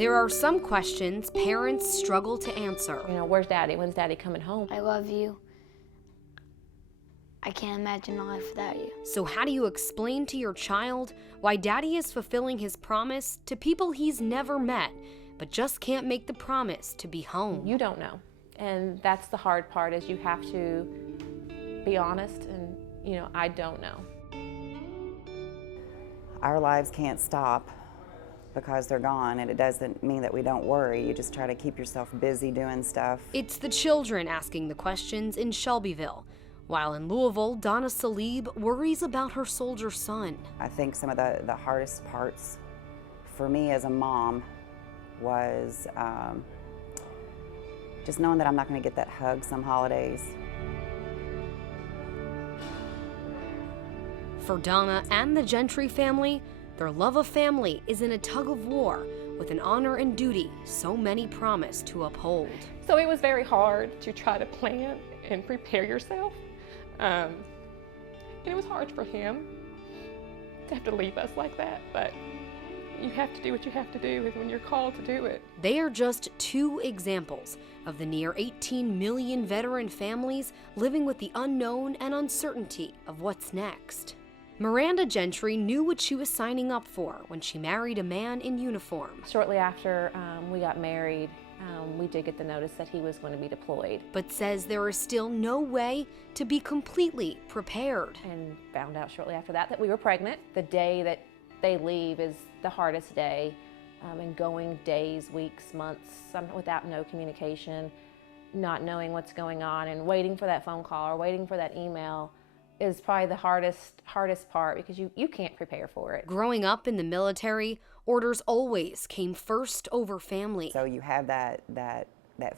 There are some questions parents struggle to answer. You know, where's Daddy? When's Daddy coming home? I love you. I can't imagine life without you. So how do you explain to your child why Daddy is fulfilling his promise to people he's never met, but just can't make the promise to be home? You don't know. And that's the hard part, is you have to be honest and, you know, I don't know. Our lives can't stop because they're gone, and it doesn't mean that we don't worry. You just try to keep yourself busy doing stuff. It's the children asking the questions in Shelbyville, while in Louisville, Donna Salib worries about her soldier son. I think some of the hardest parts for me as a mom was just knowing that I'm not going to get that hug some holidays. For Donna and the Gentry family, their love of family is in a tug of war with an honor and duty so many promise to uphold. So it was very hard to try to plan and prepare yourself. And it was hard for him to have to leave us like that, but you have to do what you have to do when you're called to do it. They are just two examples of the near 18 million veteran families living with the unknown and uncertainty of what's next. Miranda Gentry knew what she was signing up for when she married a man in uniform. Shortly after we got married, we did get the notice that he was going to be deployed. But says there is still no way to be completely prepared. And found out shortly after that we were pregnant. The day that they leave is the hardest day, and going days, weeks, months, without no communication, not knowing what's going on, and waiting for that phone call or waiting for that email is probably the hardest part, because you can't prepare for it. Growing up in the military, orders always came first over family. So you have that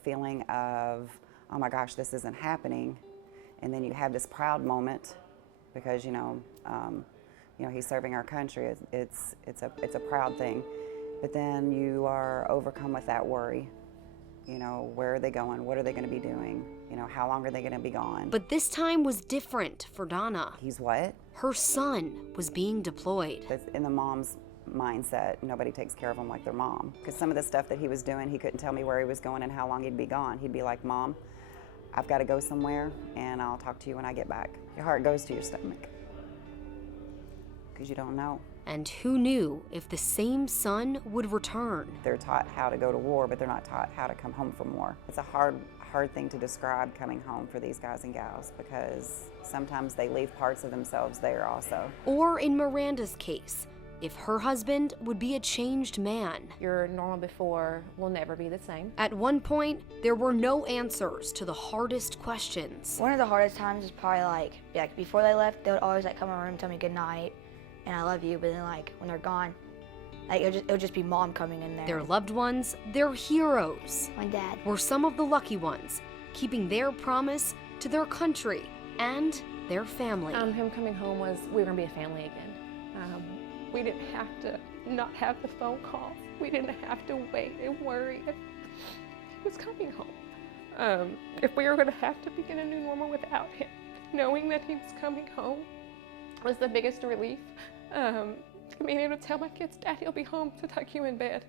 feeling of, oh my gosh, this isn't happening, and then you have this proud moment because you know he's serving our country. It's a proud thing, but then you are overcome with that worry. You know, where are they going? What are they going to be doing? You know, how long are they going to be gone? But this time was different for Donna. He's what? Her son was being deployed. In the mom's mindset, nobody takes care of him like their mom. Because some of the stuff that he was doing, he couldn't tell me where he was going and how long he'd be gone. He'd be like, Mom, I've got to go somewhere, and I'll talk to you when I get back. Your heart goes to your stomach because you don't know. And who knew if the same son would return? They're taught how to go to war, but they're not taught how to come home from war. It's a hard thing to describe, coming home, for these guys and gals, because sometimes they leave parts of themselves there also. Or in Miranda's case, if her husband would be a changed man. Your normal before will never be the same. At one point, there were no answers to the hardest questions. One of the hardest times is probably like before they left, they would always come in my room and tell me good night and I love you, but then when they're gone, it would just be Mom coming in there. Their loved ones, their heroes, my dad, were some of the lucky ones, keeping their promise to their country and their family. Him coming home was, we were going to be a family again. We didn't have to not have the phone calls. We didn't have to wait and worry if he was coming home. If we were going to have to begin a new normal without him, knowing that he was coming home was the biggest relief. Being able to tell my kids, Daddy will be home to tuck you in bed.